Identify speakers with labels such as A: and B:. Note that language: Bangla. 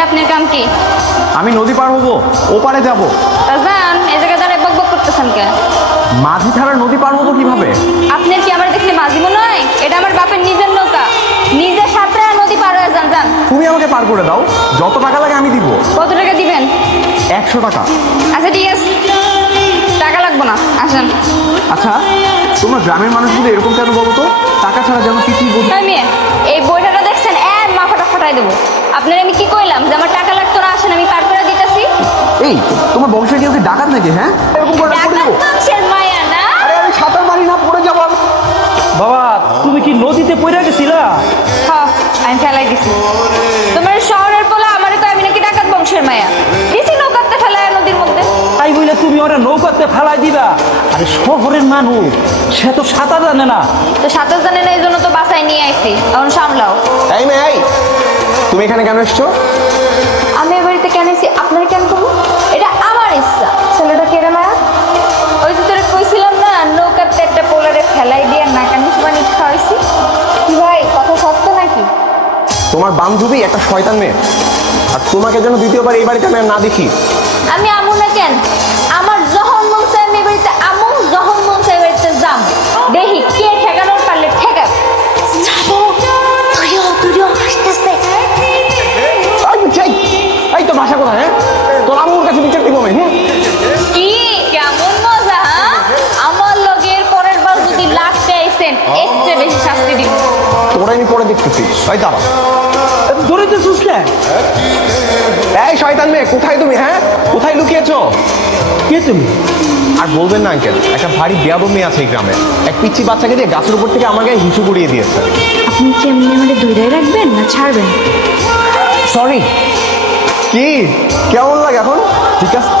A: আপনার কাম কি?
B: আমি নদী পার হবো, ওপারে যাব।
A: রাজান, এই জায়গায় দাঁড়ায় বক বক করতেছেন কে?
B: মাঝি ছাড়া নদী পার হবো কিভাবে?
A: আপনার কি আমার দেখলে মাঝি মনে হয়? এটা আমার বাপের নিজের নৌকা, নিজের সাঁতরে নদী পার হয়ে যান। যান।
B: তুমি আমাকে পার করে দাও, যত টাকা লাগে আমি দিব।
A: কত টাকা দিবেন?
B: 100 টাকা।
A: আচ্ছা ঠিক আছে, টাকা লাগবো না, আসেন।
B: আচ্ছা, তোমরা গ্রামের মানুষগুলো এরকম কেন বলো তো? টাকা ছাড়া যেন কিছুই বুঝি।
A: তাই মেয়ে, এই বইটা দেখছেন, মাথাটা ফাটাই দেবো। আপনার আমি কি কইলাম যে আমার টাকা লাগতো না? আসেন, আমি পার করে দিতেছি।
B: এই, তোমার বংশের কেউ কি ডাকাত নাকি? হ্যাঁ, এরকম করে পড়ে
A: টাকা
B: যাবো।
A: বংশের মায়া না?
B: আরে আমি সাঁতার মারি না, পড়ে যাবো আমি।
C: বাবা, তুমি কি নদীতে পড়ে গেছিলা?
A: হ্যাঁ, আমি ফেলাই দিছি। তোমার শহরের পোলা আমারে তো আমি নাকি ডাকাত বংশের মায়া দিছি নৌকাতে ফেলায় নদীর মধ্যে।
C: তাই বলে তুমি ওরা নৌকাতে ফেলাই দিবা? আরে শহরের মানুষ, সে তো সাঁতার জানে না।
A: তো সাঁতার জানে না, এই জন্য তো বাসায় নিয়ে আইছি। এখন সামলাও।
B: এই মেয়ে, এই, তুমি এখানে কেন এসছো?
A: আমি এ বাড়িতে কেন এসেছি আপনার কেন করবো? এটা আমার ইচ্ছা। ছেলেটা কেড়ে মায়া, ওই যে তোরে কইছিলাম না, নৌকাতে একটা পোলারে ফেলাই দিয়ে নাকানিস পানি খাওয়াইছি। কি ভাই, কথা সত্য নাকি?
B: তোমার বান্ধবী একটা শয়তান মেয়ে, আর তোমাকে যেন দ্বিতীয়বার এই বাড়িতে আমি আর না দেখি।
A: আমি আমু না কেন? আমার যখন মন চাই আমি এ বাড়িতে আমু, যখন মন চাই এ বাড়িতে যাম। দেখি কে ঠেকানোর পারলে ঠেকাব। যাবো, তুইও আসতেছে।
B: এই তো ভাষা কোথায়? হ্যাঁ, তোর আম্মুর কাছে বিচার দিব আমি।
A: কি কেমন মজা? হ্যাঁ, আমার লগের পরের বার যদি লাগতে আইছেন, এর চেয়ে বেশি শাস্তি দিব।
B: তোরা আমি পরে দেখতেছি। ওই দাঁড়া।
C: ধরে তো শুসলে।
B: এই শয়তান মেয়ে, কোথায় তুমি? হ্যাঁ, কোথায় লুকিয়েছো?
C: কে তুমি?
B: আর বলবেন না আঙ্কেল, একটা ভারী বেয়াদব মেয়ে আছে এই গ্রামে। এক পিচ্ছি বাচ্চাকে দিয়ে গাছের উপর থেকে আমার গায়ে হিসু করিয়ে দিয়েছে।
A: আপনি কি এমনি আমাদের দূরে রাখবেন না ছাড়বেন?
B: সরি। কি কেমন লাগে এখন? ঠিক আছে,